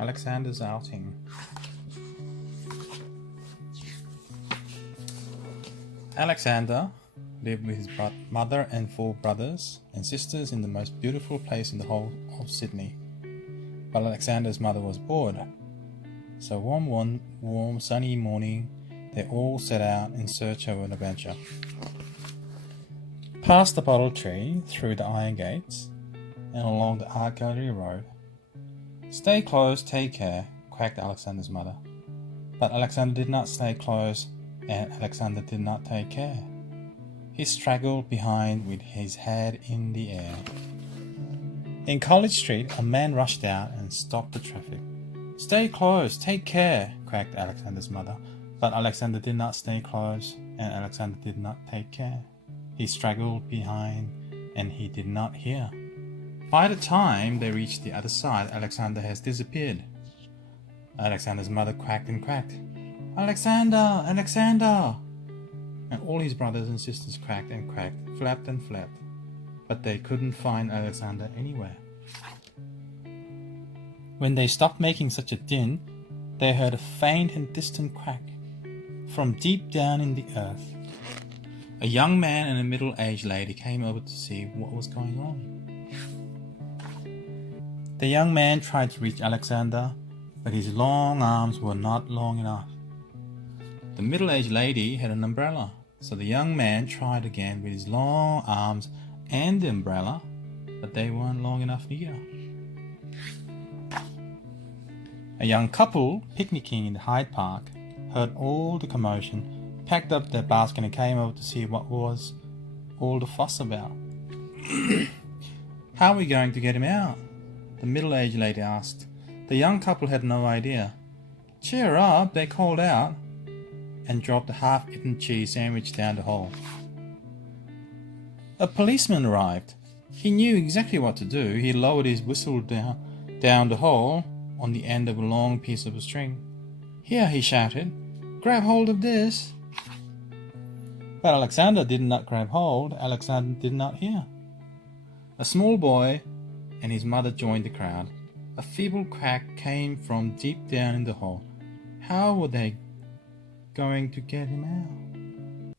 Alexander's outing. Alexander lived with his mother and 4 brothers and sisters in the most beautiful place in the whole of Sydney. But Alexander's mother was bored. So one warm sunny morning, they all set out in search of an adventure. Past the bottle tree, through the iron gates, and along the art gallery road. "Stay close, take care," quacked Alexander's mother. But Alexander did not stay close, and Alexander did not take care. He straggled behind with his head in the air. In College Street, a man rushed out and stopped the traffic. "Stay close, take care," quacked Alexander's mother. But Alexander did not stay close, and Alexander did not take care. He straggled behind, and he did not hear. By the time they reached the other side, Alexander has disappeared. Alexander's mother quacked and quacked. "Alexander! Alexander!" And all his brothers and sisters quacked and quacked, flapped and flapped. But they couldn't find Alexander anywhere. When they stopped making such a din, they heard a faint and distant quack from deep down in the earth. A young man and a middle-aged lady came over to see what was going on. The young man tried to reach Alexander, but his long arms were not long enough. The middle-aged lady had an umbrella, so the young man tried again with his long arms and the umbrella, but they weren't long enough either. A young couple picnicking in the Hyde Park heard all the commotion, packed up their basket and came over to see what was all the fuss about. "How are we going to get him out?" the middle-aged lady asked. The young couple had no idea. "Cheer up," they called out, and dropped a half-eaten cheese sandwich down the hole. A policeman arrived. He knew exactly what to do. He lowered his whistle down the hole on the end of a long piece of string. "Here," he shouted, "grab hold of this." But Alexander did not grab hold. Alexander did not hear. A small boy and his mother joined the crowd. A feeble quack came from deep down in the hole. How were they going to get him out?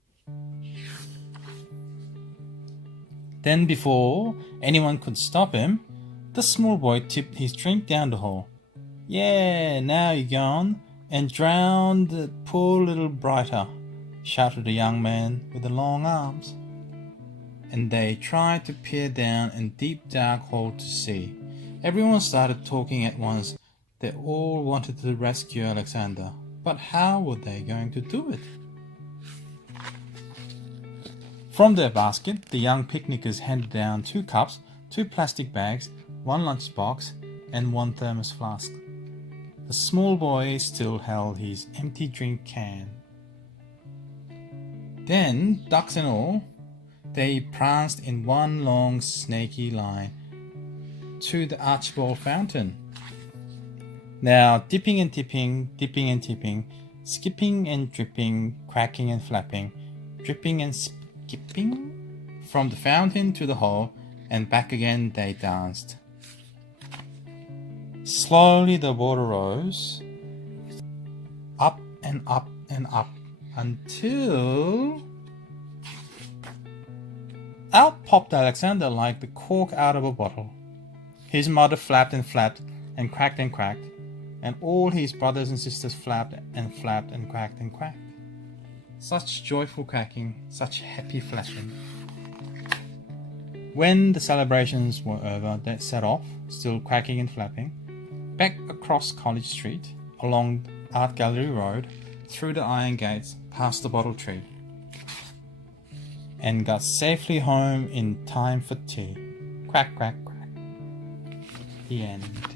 Then, before anyone could stop him, the small boy tipped his drink down the hole. "Yeah, now you're gone, and drown the poor little brighter," shouted the young man with the long arms. And they tried to peer down a deep dark hole to see. Everyone started talking at once. They all wanted to rescue Alexander, but how were they going to do it? From their basket, the young picnickers handed down 2 cups, 2 plastic bags, 1 lunchbox, and 1 thermos flask. The small boy still held his empty drink can. Then, ducks and all, they pranced in one long snaky line to the Archibald fountain. Now dipping and tipping, dipping and tipping, skipping and dripping, quacking and flapping, dripping and skipping, from the fountain to the hole and back again they danced. Slowly the water rose, up and up and up, until out popped Alexander like the cork out of a bottle. His mother flapped and flapped and quacked, and all his brothers and sisters flapped and quacked and quacked. Such joyful quacking, such happy flapping. When the celebrations were over, they set off, still quacking and flapping, back across College Street, along Art Gallery Road, through the iron gates, past the bottle tree, and got safely home in time for tea. Quack, quack, quack. The end.